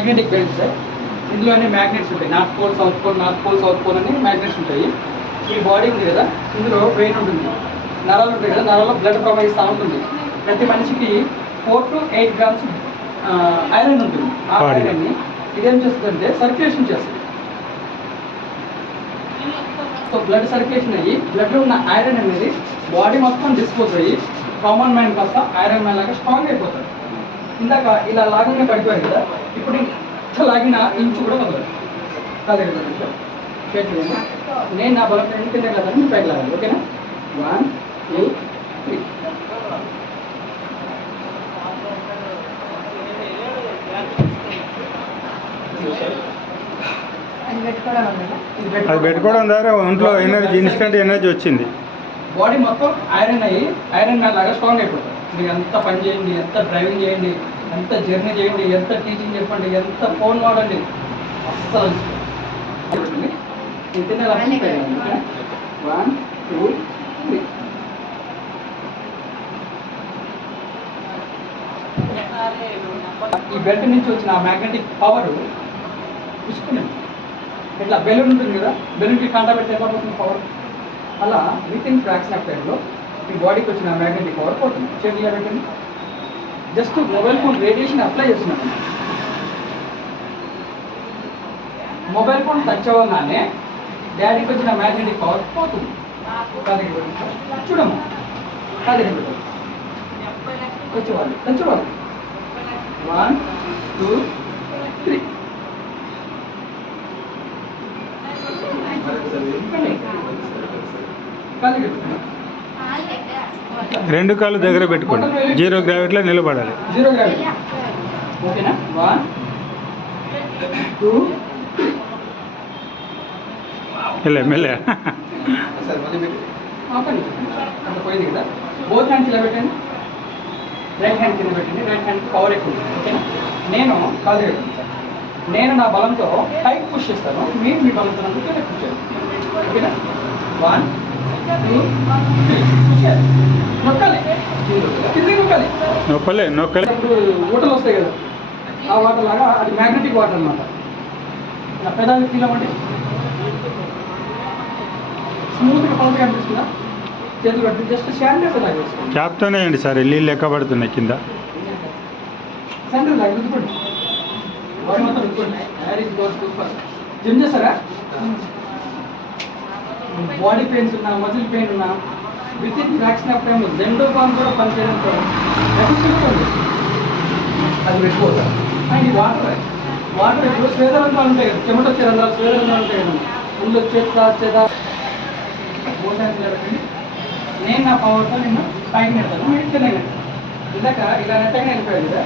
Magnetic belt sir. ఇందులోనే magnets ఉంటాయి. North pole south pole అని మ్యాగ్నెట్స్ ఉంటాయి. ఈ బాడీ ఉంది కదా, ఇందులో బ్రెయిన్ ఉంటుంది, నరాలు ఉంటాయి కదా, నరాల్లో బ్లడ్ ప్రవహిస్తూ ఉంటుంది. ప్రతి మనిషికి 4 to 8 grams ఐరన్ ఉంటుంది. ఆ ఐరన్ని ఇదేం చేస్తుందంటే సర్క్యులేషన్ చేస్తుంది. సో బ్లడ్ సర్క్యులేషన్ అయ్యి బ్లడ్లో ఉన్న ఐరన్ అనేది బాడీ మొత్తం డిస్పోజ్ అయ్యి కామన్ మ్యాన్ కాస్త ఐరన్ మ్యాన్ లాగా స్ట్రాంగ్ అయిపోతాడు. ఇందాక ఇలా లాగానే పడిపోయారు కదా, ఇప్పుడు ఇంత లాగిన ఇంచు కూడా వదలదు. కాదు కదా చేతులు. నేను నా బలం కింద కదా మీరు పైకి లాగాలి. ఓకేనా? 1 2 3. అది పెట్టుకోవడం ద్వారా ఒంట్లో ఎనర్జీ, ఇన్స్టెంట్ ఎనర్జీ వచ్చింది. బాడీ మొత్తం ఐరన్ అయ్యి ఐరన్ మ్యాన్ లాగా స్ట్రాంగ్ అయిపోతుంది. మీరు ఎంత పని చేయండి, ఎంత డ్రైవింగ్ చేయండి, ఎంత జర్నీ చేయండి, ఎంత టీచింగ్ చెప్పండి, ఎంత ఫోన్ వాడండి, అస్సలు 1 2 3. ఈ బెల్ట్ నుంచి వచ్చిన మ్యాగ్నెటిక్ పవర్ తీసుకున్నాను. ఇట్లా బెలూన్ ఉంటుంది కదా, బెలూన్కి కాంటా పెడితే ఏమవుతుంది పవర్, అలా విత్ ఇన్ ఫ్రాక్షన్ ఆఫ్ టైంలో మీ బాడీకి వచ్చిన మ్యాగ్నెటిక్ పవర్ పోతుంది. చేతి పెట్టండి. Just mobile phone radiation apply చేస్తున్నాను. మొబైల్ ఫోన్ టచ్ అవ్వగానే డాడీకి వచ్చిన మ్యాగ్నెటిక్ పవర్ పోతుంది. చూడము వచ్చేవాళ్ళు 1 2 3. రెండు కాళ్ళు దగ్గర పెట్టుకోండి. 0 గ్రావిటీలో నిలబడాలి. 0 గ్రావిటీ. ఓకేనా? 1 2 మెల్లె పోయింది కదా. బోత్ హ్యాండ్స్ ఇలా పెట్టండి. రైట్ హ్యాండ్ కింద పెట్టండి. రైట్ హ్యాండ్ పవర్ ఎక్కువ. ఓకేనా? నేను కాదు పెట్టండి సార్. నేను నా బలంతో పైకి పుష్ చేస్తాను, మీరు మీ బలంతో పుష్ చేయండి. ఓకేనా? 1 2 3. పుష్ చేయాలి. నొక్కాలి, కిందకి నొక్కాలి. నొక్కలే. ఇప్పుడు ఊటలు వస్తాయి కదా, ఆ వాటర్ లాగా అది మ్యాగ్నెటిక్ వాటర్ అనమాట. ఇలా పెదాలు ఫీల్ అవ్వండి. స్మూత్గా పలసగా అనిపిస్తుందా? చేతులు కట్టి జస్ట్ శానిటైజర్ లాగా వేసుకోండి. క్యాప్తోనే అండి సార్, నీళ్ళు లెక్క పడుతున్నాయి కింద. శానిటైజర్ లాగా రుద్దుకోండి. బాడీ మొత్తం రుద్దుకోండి. జిమ్ చేస్తారా? బాడీ పెయిన్స్ ఉన్నా, మజిల్ పెయిన్ ఉన్నా, with in fraction of time రెండో పాన్ కూడా పనిచేయడంతో అది పెట్టుకోతారు. అండ్ ఈ వాటర్ ఇప్పుడు స్వేదరంధ్రాలు ఉంటాయి కదా, చెమట వచ్చే రంధ్రాలు, స్వేదరంధ్రాలు ఉంటాయి కదా, ముందు వచ్చేదా పెట్టండి. నేను నా పవర్తో నిన్ను పైకి నెడతాను, మీరు కింద నెడతాను. ఇందాక ఇలా నెట్టగానే వెళ్ళిపోయాడు కదా,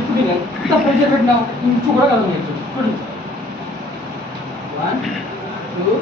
ఇప్పుడు నేను ఎంత ప్రెషర్ పెట్టినా ఇంచు కూడా కలగలేదు. చూడండి. 1 2